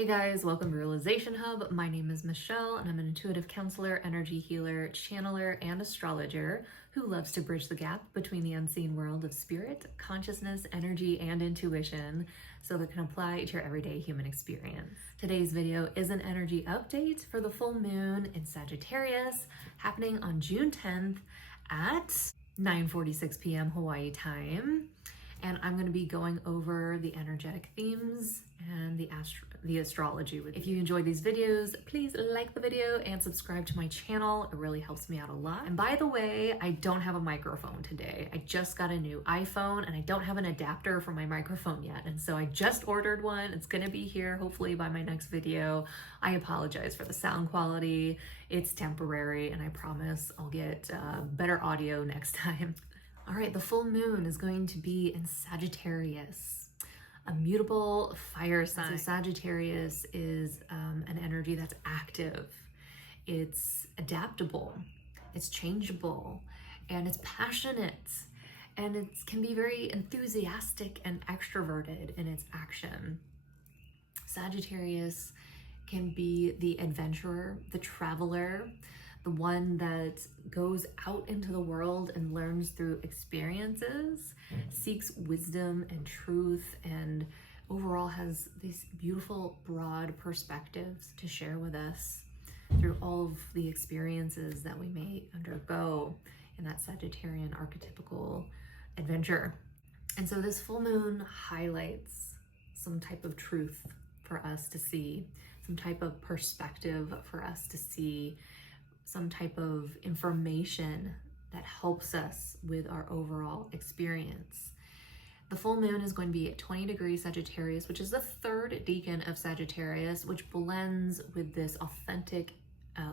Hey guys, welcome to Realization Hub. My name is Michelle and I'm an intuitive counselor, energy healer, channeler, and astrologer who loves to bridge the gap between the unseen world of spirit, consciousness, energy, and intuition so that it can apply to your everyday human experience. Today's video is an energy update for the full moon in Sagittarius happening on June 10th at 9:46 p.m. Hawaii time. And I'm going to be going over the energetic themes and the astrology. If you enjoy these videos, please like the video and subscribe to my channel. It really helps me out a lot. And by the way, I don't have a microphone today. I just got a new iPhone and I don't have an adapter for my microphone yet. And so I just ordered one. It's going to be here hopefully by my next video. I apologize for the sound quality. It's temporary and I promise I'll get better audio next time. All right, the full moon is going to be in Sagittarius, a mutable fire sign. So Sagittarius is an energy that's active, it's adaptable, it's changeable, and it's passionate, and it can be very enthusiastic and extroverted in its action. Sagittarius can be the adventurer, the traveler, the one that goes out into the world and learns through experiences, seeks wisdom and truth, and overall has these beautiful, broad perspectives to share with us through all of the experiences that we may undergo in that Sagittarian archetypical adventure. And so this full moon highlights some type of truth for us to see, some type of perspective for us to see, some type of information that helps us with our overall experience. The full moon is going to be at 20 degrees Sagittarius, which is the third decan of Sagittarius, which blends with this authentic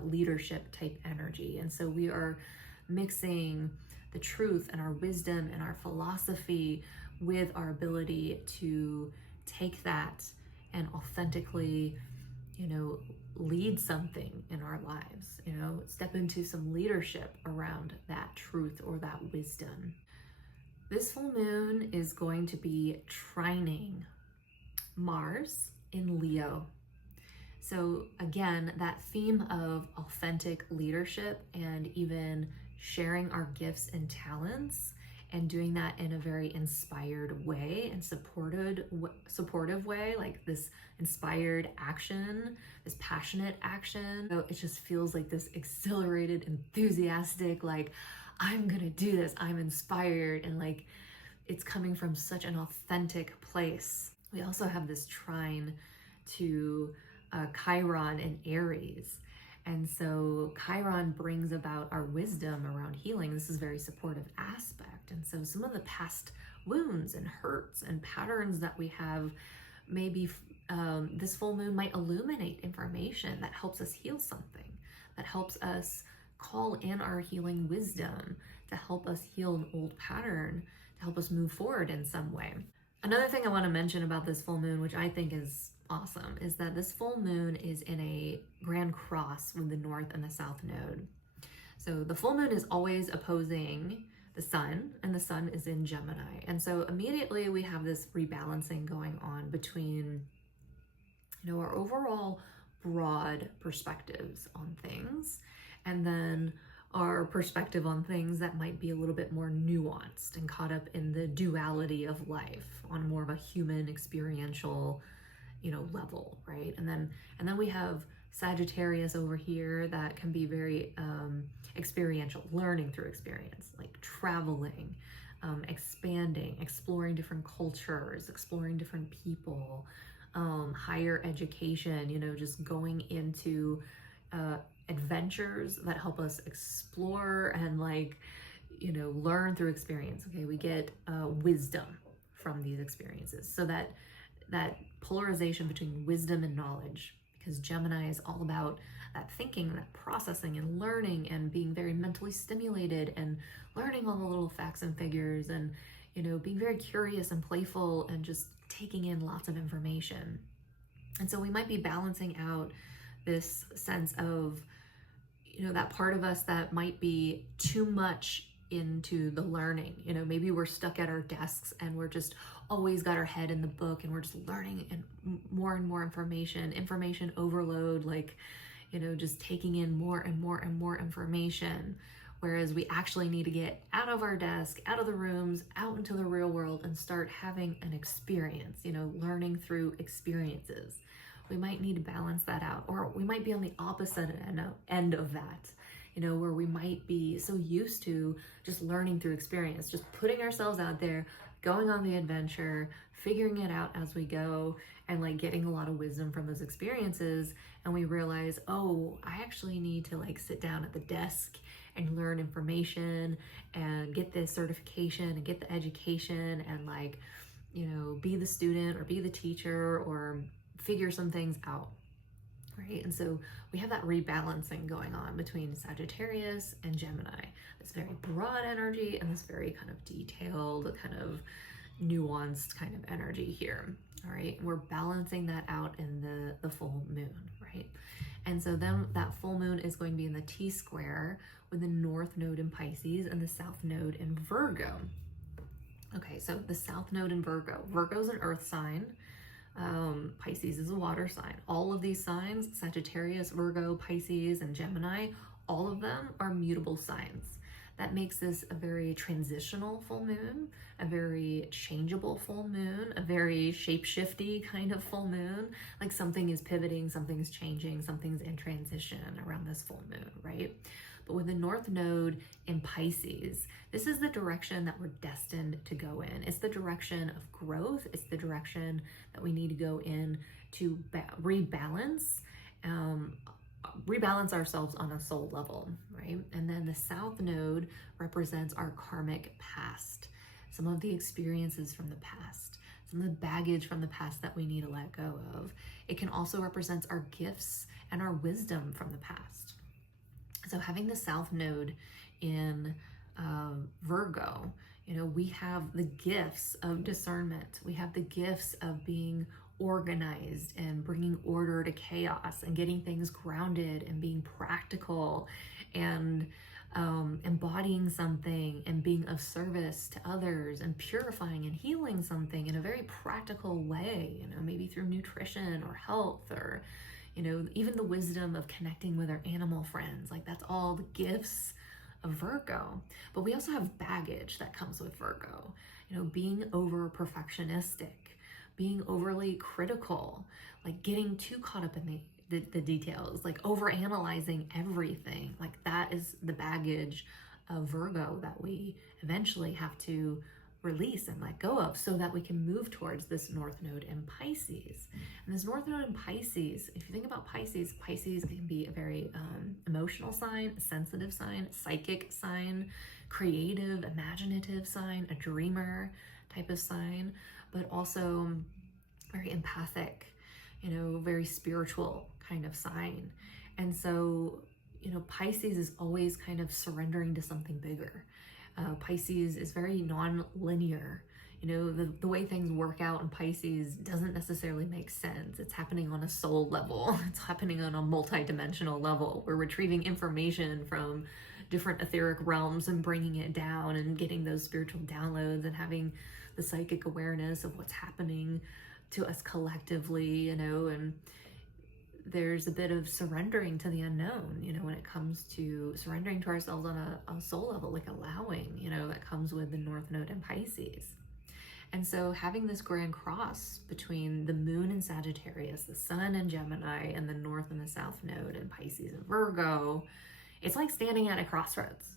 leadership type energy. And so we are mixing the truth and our wisdom and our philosophy with our ability to take that and authentically, lead something in our lives, step into some leadership around that truth or that wisdom. This full moon is going to be trining Mars in Leo. So again, that theme of authentic leadership and even sharing our gifts and talents and doing that in a very inspired way and supportive way, like this inspired action, this passionate action. So it just feels like this exhilarated, enthusiastic, like, I'm gonna do this, I'm inspired, and like it's coming from such an authentic place. We also have this trine to Chiron in Aries. And so Chiron brings about our wisdom around healing. This is a very supportive aspect. And so some of the past wounds and hurts and patterns that we have, maybe this full moon might illuminate information that helps us heal something, that helps us call in our healing wisdom, to help us heal an old pattern, to help us move forward in some way. Another thing I want to mention about this full moon, which I think is awesome, is that this full moon is in a grand cross with the north and the south node. So the full moon is always opposing the sun, and the sun is in Gemini. And so immediately we have this rebalancing going on between, our overall broad perspectives on things, and then our perspective on things that might be a little bit more nuanced and caught up in the duality of life on more of a human experiential level, right? And then we have Sagittarius over here that can be very experiential, learning through experience, like traveling, expanding, exploring different cultures, exploring different people, higher education, just going into adventures that help us explore and learn through experience. Okay, we get wisdom from these experiences. So that polarization between wisdom and knowledge, because Gemini is all about that thinking, that processing and learning and being very mentally stimulated and learning all the little facts and figures and, being very curious and playful and just taking in lots of information. And so we might be balancing out this sense of, that part of us that might be too much into the learning. You know, maybe we're stuck at our desks and we're just always got our head in the book and we're just learning and more information overload, like, you know, just taking in more and more information. Whereas we actually need to get out of our desk, out of the rooms, out into the real world and start having an experience, you know, learning through experiences. We might need to balance that out, or we might be on the opposite end of that, you know, where we might be so used to just learning through experience, just putting ourselves out there, going on the adventure, figuring it out as we go, and like getting a lot of wisdom from those experiences. And we realize, oh, I actually need to like sit down at the desk and learn information and get this certification and get the education and like, you know, be the student or be the teacher or figure some things out, right? And so we have that rebalancing going on between Sagittarius and Gemini, this very broad energy and this very kind of detailed, kind of nuanced kind of energy here. All right, we're balancing that out in the full moon, right? And so then that full moon is going to be in the T-square with the North Node in Pisces and the South Node in Virgo. Okay, so the South Node in Virgo. Virgo is an earth sign. Pisces is a water sign. All of these signs, Sagittarius, Virgo, Pisces, and Gemini, all of them are mutable signs. That makes this a very transitional full moon, a very changeable full moon, a very shape-shifty kind of full moon. Like something is pivoting, something's changing, something's in transition around this full moon, right? But with the North Node in Pisces, this is the direction that we're destined to go in. It's the direction of growth. It's the direction that we need to go in to rebalance ourselves on a soul level, right? And then the South Node represents our karmic past, some of the experiences from the past, some of the baggage from the past that we need to let go of. It can also represent our gifts and our wisdom from the past. So having the South Node in Virgo, you know, we have the gifts of discernment. We have the gifts of being organized and bringing order to chaos and getting things grounded and being practical and embodying something and being of service to others and purifying and healing something in a very practical way, you know, maybe through nutrition or health or, you know, even the wisdom of connecting with our animal friends. Like that's all the gifts of Virgo. But we also have baggage that comes with Virgo, you know, being over perfectionistic, being overly critical, like getting too caught up in the details, like over analyzing everything. Like that is the baggage of Virgo that we eventually have to release and let go of so that we can move towards this North Node in Pisces. And this North Node in Pisces, if you think about Pisces, Pisces can be a very emotional sign, a sensitive sign, psychic sign, creative, imaginative sign, a dreamer type of sign, but also very empathic, you know, very spiritual kind of sign. And so, you know, Pisces is always kind of surrendering to something bigger. Pisces is very non-linear. You know, the way things work out in Pisces doesn't necessarily make sense. It's happening on a soul level. It's happening on a multi-dimensional level. We're retrieving information from different etheric realms and bringing it down and getting those spiritual downloads and having the psychic awareness of what's happening to us collectively, you know, and there's a bit of surrendering to the unknown, you know, when it comes to surrendering to ourselves on a soul level, like allowing, you know, that comes with the North Node in Pisces. And so having this grand cross between the moon in Sagittarius, the sun in Gemini, and the North and the South Node in Pisces and Virgo, it's like standing at a crossroads,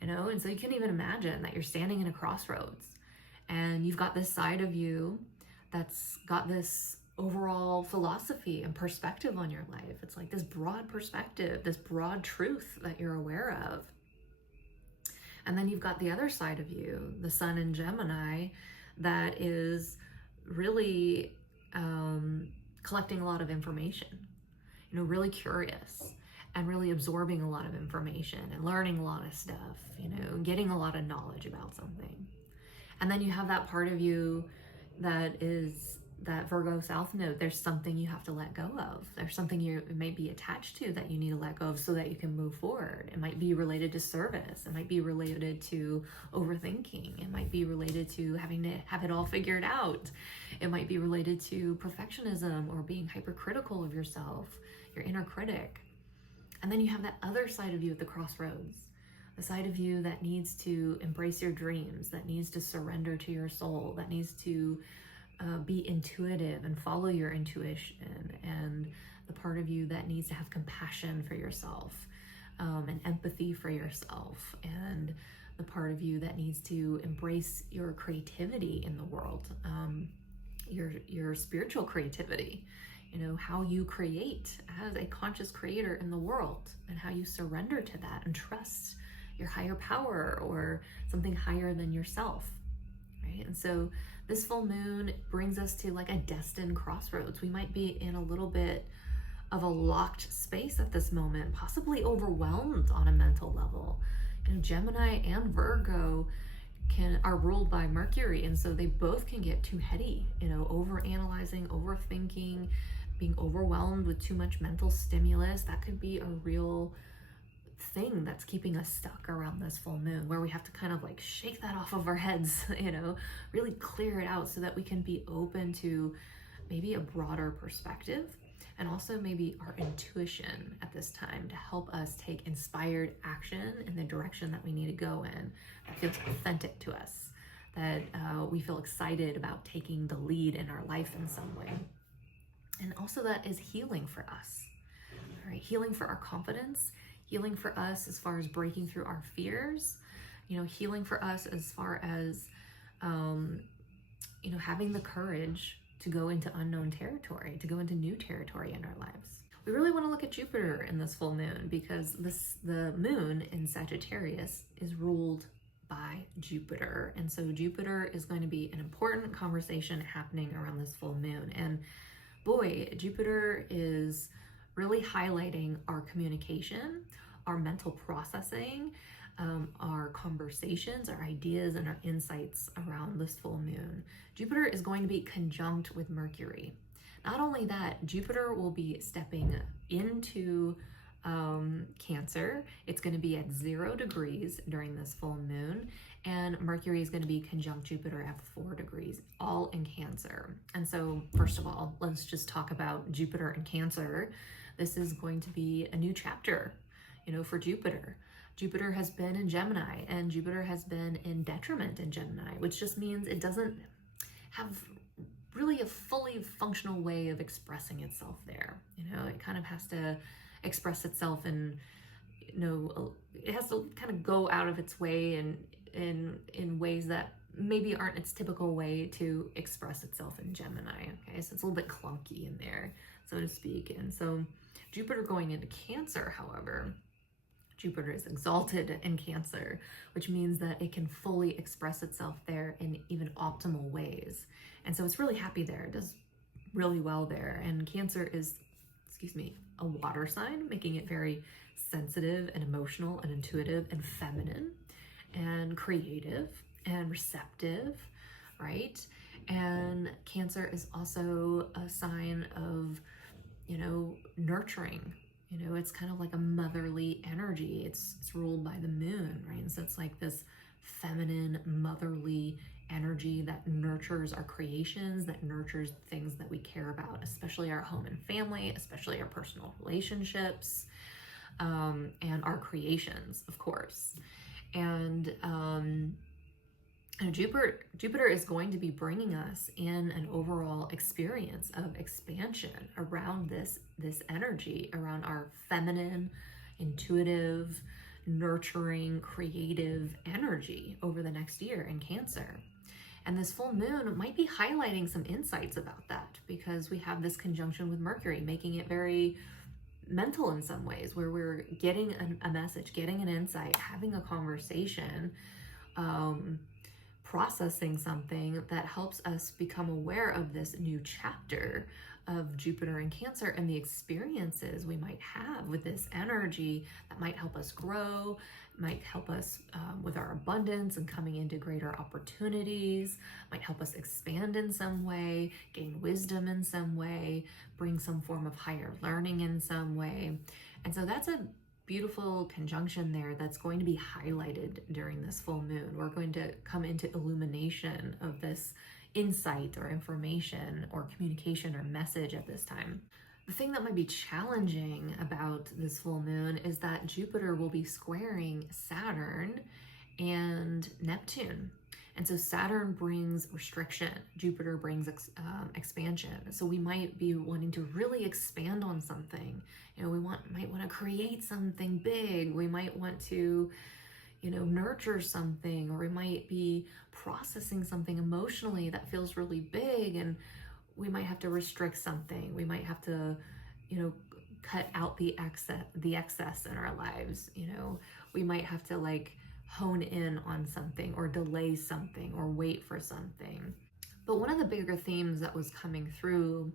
you know? And so you can even imagine that you're standing in a crossroads and you've got this side of you that's got this overall philosophy and perspective on your life. It's like this broad perspective, this broad truth that you're aware of. And then you've got the other side of you, the sun in Gemini, that is really collecting a lot of information, you know, really curious and really absorbing a lot of information and learning a lot of stuff, you know, getting a lot of knowledge about something. And then you have that part of you that is that Virgo South Node, there's something you have to let go of. There's something you may be attached to that you need to let go of so that you can move forward. It might be related to service. It might be related to overthinking. It might be related to having to have it all figured out. It might be related to perfectionism or being hypercritical of yourself, your inner critic. And then you have that other side of you at the crossroads, the side of you that needs to embrace your dreams, that needs to surrender to your soul, that needs to be intuitive and follow your intuition, and the part of you that needs to have compassion for yourself and empathy for yourself, and the part of you that needs to embrace your creativity in the world, your spiritual creativity, you know, how you create as a conscious creator in the world, and how you surrender to that and trust your higher power or something higher than yourself, right? And so this full moon brings us to like a destined crossroads. We might be in a little bit of a locked space at this moment, possibly overwhelmed on a mental level. You know, Gemini and Virgo are ruled by Mercury, and so they both can get too heady, you know, overanalyzing, overthinking, being overwhelmed with too much mental stimulus. That could be a real thing that's keeping us stuck around this full moon, where we have to kind of like shake that off of our heads, you know, really clear it out so that we can be open to maybe a broader perspective, and also maybe our intuition at this time to help us take inspired action in the direction that we need to go in, that feels authentic to us, that we feel excited about taking the lead in our life in some way. And also that is healing for us, all right? Healing for our confidence, healing for us as far as breaking through our fears, you know, healing for us as far as, you know, having the courage to go into unknown territory, to go into new territory in our lives. We really want to look at Jupiter in this full moon, because the moon in Sagittarius is ruled by Jupiter. And so Jupiter is going to be an important conversation happening around this full moon. And boy, Jupiter is really highlighting our communication, our mental processing, our conversations, our ideas, and our insights around this full moon. Jupiter is going to be conjunct with Mercury. Not only that, Jupiter will be stepping into Cancer. It's going to be at 0 degrees during this full moon, and Mercury is going to be conjunct Jupiter at 4 degrees, all in Cancer. And so, first of all, let's just talk about Jupiter and Cancer. This is going to be a new chapter, you know, for Jupiter. Jupiter has been in Gemini, and Jupiter has been in detriment in Gemini, which just means it doesn't have really a fully functional way of expressing itself there. You know, it kind of has to express itself in, you know, it has to kind of go out of its way and in ways that maybe aren't its typical way to express itself in Gemini. Okay, so it's a little bit clunky in there, so to speak. And so Jupiter going into Cancer, however, Jupiter is exalted in Cancer, which means that it can fully express itself there in even optimal ways. And so it's really happy there. It does really well there. And Cancer is, a water sign, making it very sensitive and emotional and intuitive and feminine and creative and receptive, right? And Cancer is also a sign of, you know, nurturing. You know, it's kind of like a motherly energy. It's ruled by the moon, right? And so it's like this feminine, motherly energy that nurtures our creations, that nurtures things that we care about, especially our home and family, especially our personal relationships, and our creations, of course. And Jupiter is going to be bringing us in an overall experience of expansion around this energy, around our feminine, intuitive, nurturing, creative energy over the next year in Cancer. And this full moon might be highlighting some insights about that, because we have this conjunction with Mercury, making it very mental in some ways, where we're getting a message, getting an insight, having a conversation, processing something that helps us become aware of this new chapter of Jupiter in Cancer and the experiences we might have with this energy that might help us grow, might help us with our abundance and coming into greater opportunities, might help us expand in some way, gain wisdom in some way, bring some form of higher learning in some way. And so that's a beautiful conjunction there that's going to be highlighted during this full moon. We're going to come into illumination of this insight or information or communication or message at this time. The thing that might be challenging about this full moon is that Jupiter will be squaring Saturn and Neptune. And so Saturn brings restriction, Jupiter brings expansion. So we might be wanting to really expand on something. You know, we might want to create something big. We might want to, you know, nurture something, or we might be processing something emotionally that feels really big, and we might have to restrict something. We might have to, you know, cut out the excess in our lives. You know, we might have to like hone in on something or delay something or wait for something. But one of the bigger themes that was coming through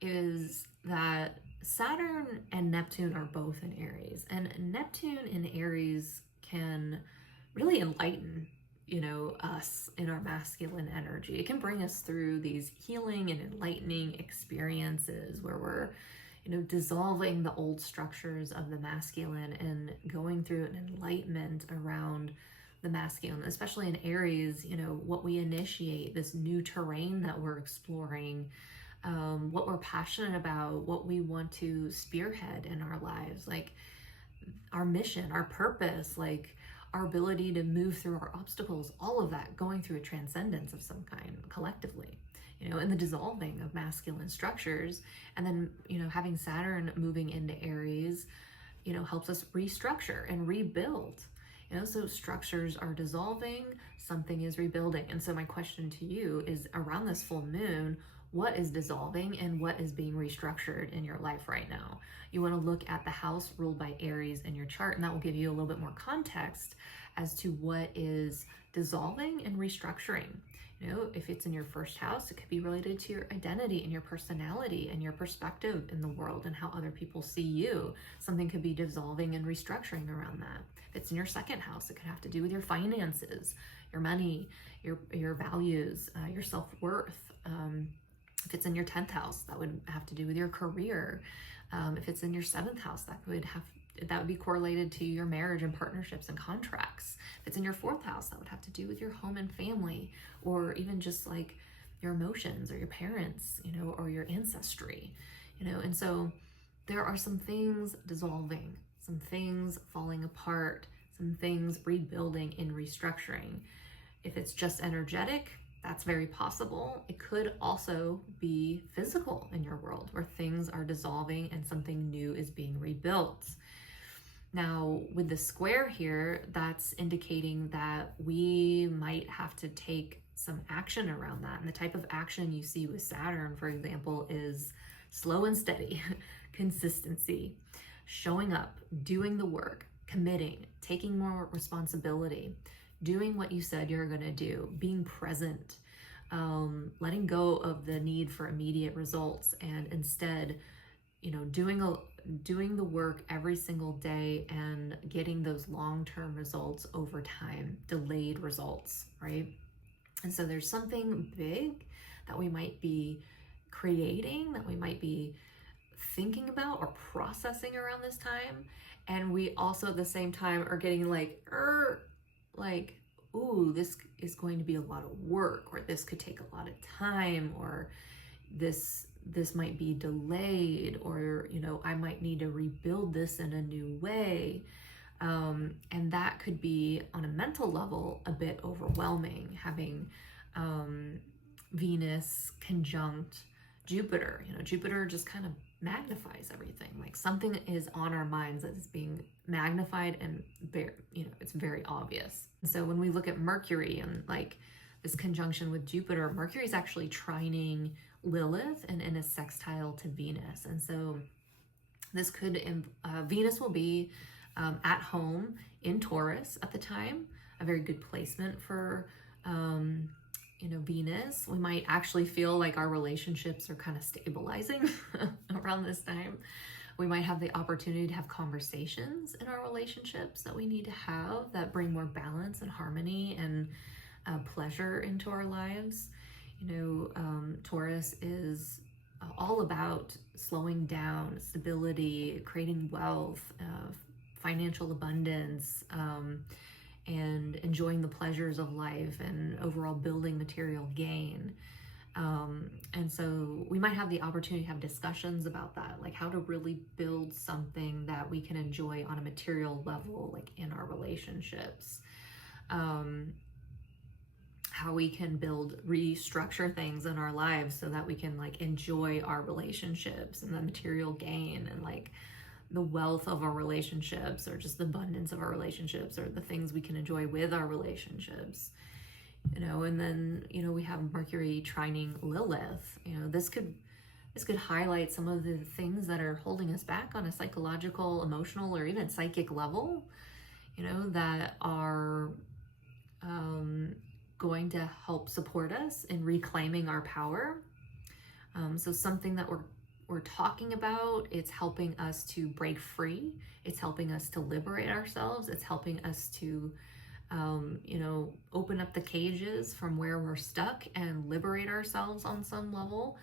is that Saturn and Neptune are both in Aries, and Neptune in Aries can really enlighten, you know, us in our masculine energy. It can bring us through these healing and enlightening experiences where we're, you know, dissolving the old structures of the masculine and going through an enlightenment around the masculine, especially in Aries. You know, what we initiate, this new terrain that we're exploring, what we're passionate about, what we want to spearhead in our lives, like our mission, our purpose, like our ability to move through our obstacles, all of that going through a transcendence of some kind collectively, you know, and the dissolving of masculine structures. And then, you know, having Saturn moving into Aries, you know, helps us restructure and rebuild. You know, so structures are dissolving, something is rebuilding. And so my question to you is, around this full moon, what is dissolving and what is being restructured in your life right now? You want to look at the house ruled by Aries in your chart, and that will give you a little bit more context as to what is dissolving and restructuring. You know, if it's in your first house, it could be related to your identity and your personality and your perspective in the world and how other people see you. Something could be dissolving and restructuring around that. If it's in your second house, it could have to do with your finances, your money, your values, your self-worth. If it's in your 10th house, that would have to do with your career. If it's in your 7th house, that would be correlated to your marriage and partnerships and contracts. If it's in your 4th house, that would have to do with your home and family, or even just like your emotions or your parents, you know, or your ancestry, you know. And so there are some things dissolving, some things falling apart, some things rebuilding and restructuring. If it's just energetic, that's very possible. It could also be physical in your world, where things are dissolving and something new is being rebuilt. Now, with the square here, that's indicating that we might have to take some action around that. And the type of action you see with Saturn, for example, is slow and steady, consistency, showing up, doing the work, committing, taking more responsibility, doing what you said you're going to do, being present, letting go of the need for immediate results, and instead, you know, doing the work every single day and getting those long-term results over time, delayed results, right? And so there's something big that we might be creating, that we might be thinking about or processing around this time. And we also at the same time are getting like, ooh, this is going to be a lot of work, or this could take a lot of time, or this might be delayed, or, you know, I might need to rebuild this in a new way. And that could be, on a mental level, a bit overwhelming, having Venus conjunct Jupiter. You know, Jupiter just kind of magnifies everything. Like something is on our minds that is being magnified, and very, you know, it's very obvious. So when we look at Mercury and like this conjunction with Jupiter, Mercury is actually trining Lilith and in a sextile to Venus. And so this could, Venus will be at home in Taurus at the time, a very good placement for, Venus, we might actually feel like our relationships are kind of stabilizing around this time. We might have the opportunity to have conversations in our relationships that we need to have that bring more balance and harmony and pleasure into our lives. Taurus is all about slowing down, stability, creating wealth, financial abundance, and enjoying the pleasures of life and overall building material gain. And so we might have the opportunity to have discussions about that, like how to really build something that we can enjoy on a material level, like in our relationships. How we can restructure things in our lives so that we can like enjoy our relationships and the material gain and like the wealth of our relationships, or just the abundance of our relationships, or the things we can enjoy with our relationships. And then we have Mercury trining Lilith. This could highlight some of the things that are holding us back on a psychological, emotional, or even psychic level, that are going to help support us in reclaiming our power. So something that we're talking about, it's helping us to break free. It's helping us to liberate ourselves. It's helping us to, open up the cages from where we're stuck and liberate ourselves on some level.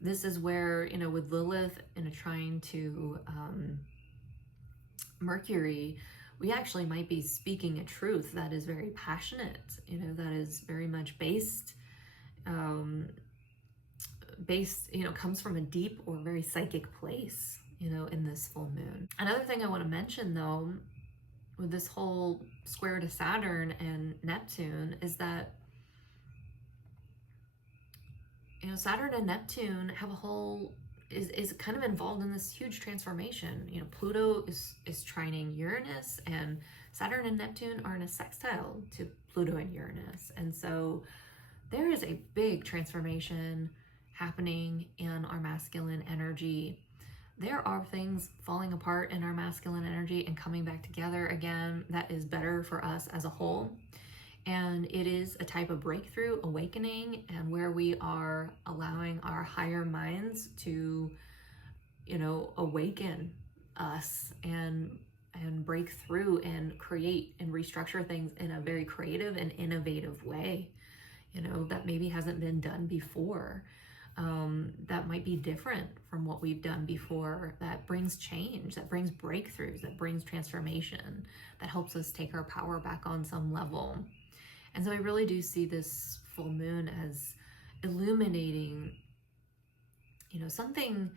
This is where, with Lilith trying to Mercury, we actually might be speaking a truth that is very passionate, that is very much based, comes from a deep or very psychic place, in this full moon. Another thing I want to mention though, with this whole square to Saturn and Neptune, is that, Saturn and Neptune have is kind of involved in this huge transformation. Pluto is trining Uranus, and Saturn and Neptune are in a sextile to Pluto and Uranus. And so there is a big transformation happening in our masculine energy. There are things falling apart in our masculine energy and coming back together again that is better for us as a whole. And it is a type of breakthrough, awakening, and where we are allowing our higher minds to, awaken us and break through and create and restructure things in a very creative and innovative way, that maybe hasn't been done before. That might be different from what we've done before, that brings change, that brings breakthroughs, that brings transformation, that helps us take our power back on some level. And so I really do see this full moon as illuminating, something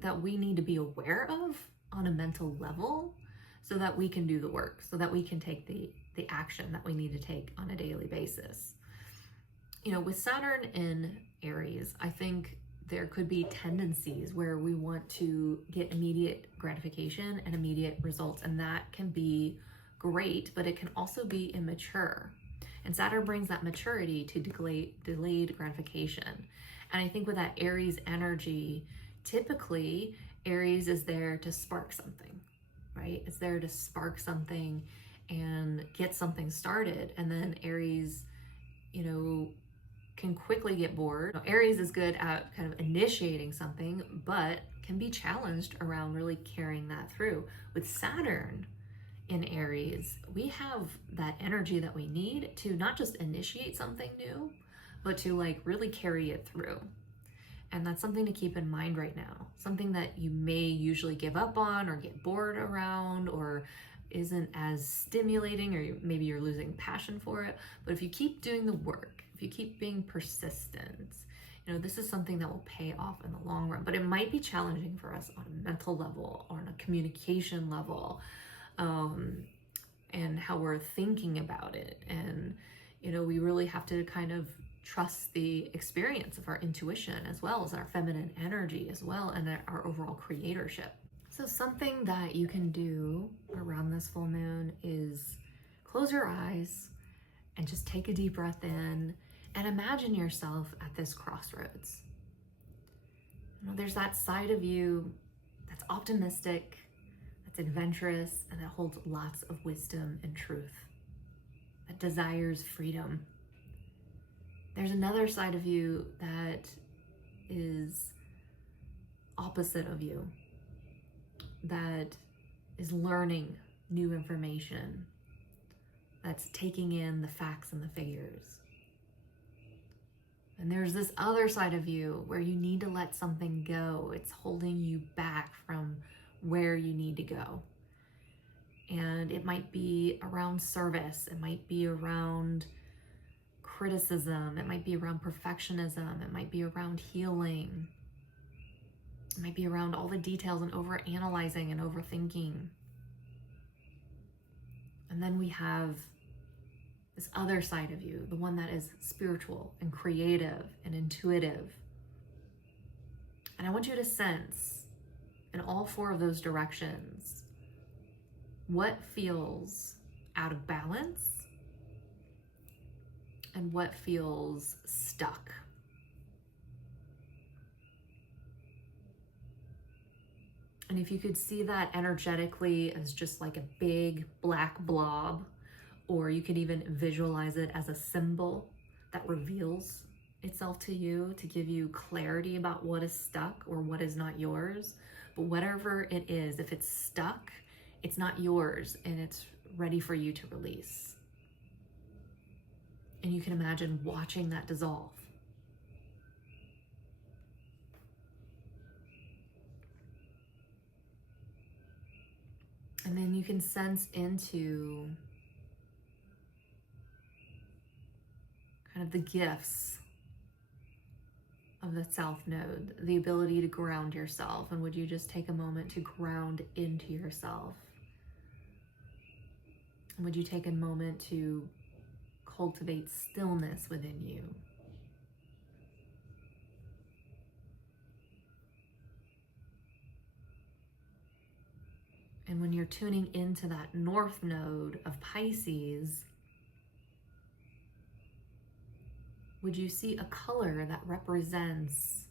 that we need to be aware of on a mental level, so that we can do the work, so that we can take the action that we need to take on a daily basis. With Saturn in Aries, I think there could be tendencies where we want to get immediate gratification and immediate results, and that can be great, but it can also be immature. And Saturn brings that maturity to delayed gratification. And I think with that Aries energy, typically Aries is there to spark something, right? It's there to spark something and get something started. And then Aries, can quickly get bored. Aries is good at kind of initiating something, but can be challenged around really carrying that through. With Saturn in Aries, we have that energy that we need to not just initiate something new, but to like really carry it through. And that's something to keep in mind right now. Something that you may usually give up on or get bored around, or isn't as stimulating, or maybe you're losing passion for it. But if you keep doing the work, if you keep being persistent, this is something that will pay off in the long run. But it might be challenging for us on a mental level or on a communication level, and how we're thinking about it. And, we really have to kind of trust the experience of our intuition, as well as our feminine energy as well, and our overall creatorship. So something that you can do around this full moon is close your eyes and just take a deep breath in and imagine yourself at this crossroads. There's that side of you that's optimistic, that's adventurous, and that holds lots of wisdom and truth, that desires freedom. There's another side of you that is opposite of you, that is learning new information, that's taking in the facts and the figures. And there's this other side of you where you need to let something go. It's holding you back from where you need to go. And it might be around service. It might be around criticism. It might be around perfectionism. It might be around healing. It might be around all the details and over-analyzing and overthinking. And then we have this other side of you, the one that is spiritual and creative and intuitive. And I want you to sense in all four of those directions what feels out of balance and what feels stuck. And if you could see that energetically as just like a big black blob, or you could even visualize it as a symbol that reveals itself to you to give you clarity about what is stuck or what is not yours. But whatever it is, if it's stuck, it's not yours and it's ready for you to release. And you can imagine watching that dissolve. And then you can sense into kind of the gifts of the South Node, the ability to ground yourself. And would you just take a moment to ground into yourself? And would you take a moment to cultivate stillness within you? And when you're tuning into that North Node of Pisces, would you see a color that represents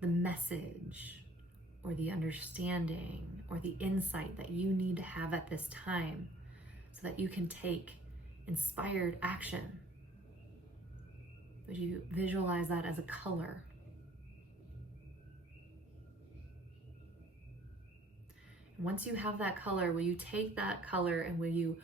the message or the understanding or the insight that you need to have at this time so that you can take inspired action? Would you visualize that as a color? And once you have that color, will you take that color and will you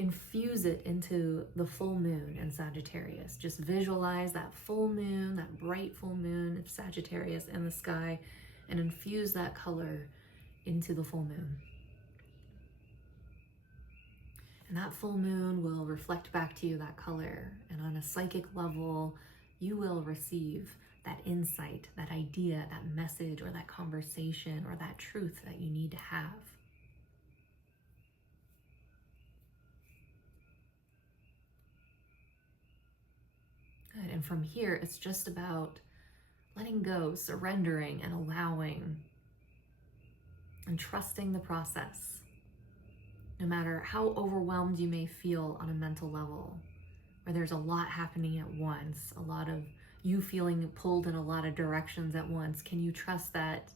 infuse it into the full moon in Sagittarius? Just visualize that full moon, that bright full moon of Sagittarius in the sky, and infuse that color into the full moon. And that full moon will reflect back to you that color. And on a psychic level, you will receive that insight, that idea, that message, or that conversation, or that truth that you need to have. Good. And from here, it's just about letting go, surrendering, and allowing, and trusting the process. No matter how overwhelmed you may feel on a mental level, where there's a lot happening at once, a lot of you feeling pulled in a lot of directions at once, can you trust that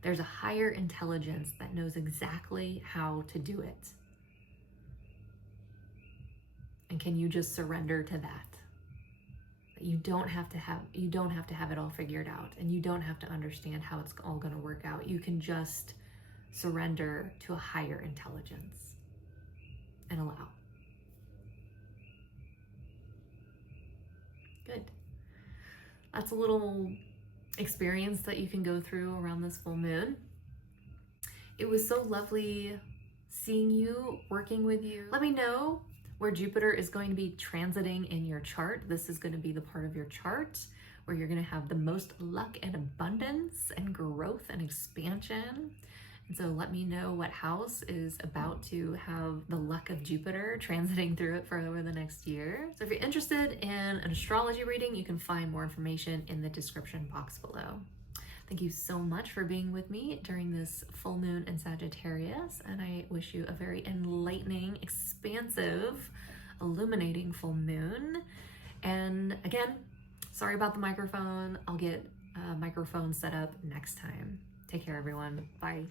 there's a higher intelligence that knows exactly how to do it? And can you just surrender to that? You don't have to have it all figured out, and you don't have to understand how it's all going to work out. You can just surrender to a higher intelligence and allow. Good. That's a little experience that you can go through around this full moon. It was so lovely seeing you, working with you. Let me know where Jupiter is going to be transiting in your chart. This is going to be the part of your chart where you're going to have the most luck and abundance and growth and expansion. And so let me know what house is about to have the luck of Jupiter transiting through it for over the next year. So if you're interested in an astrology reading, you can find more information in the description box below. Thank you so much for being with me during this full moon in Sagittarius, and I wish you a very enlightening, expansive, illuminating full moon. And again, sorry about the microphone. I'll get a microphone set up next time. Take care, everyone. Bye.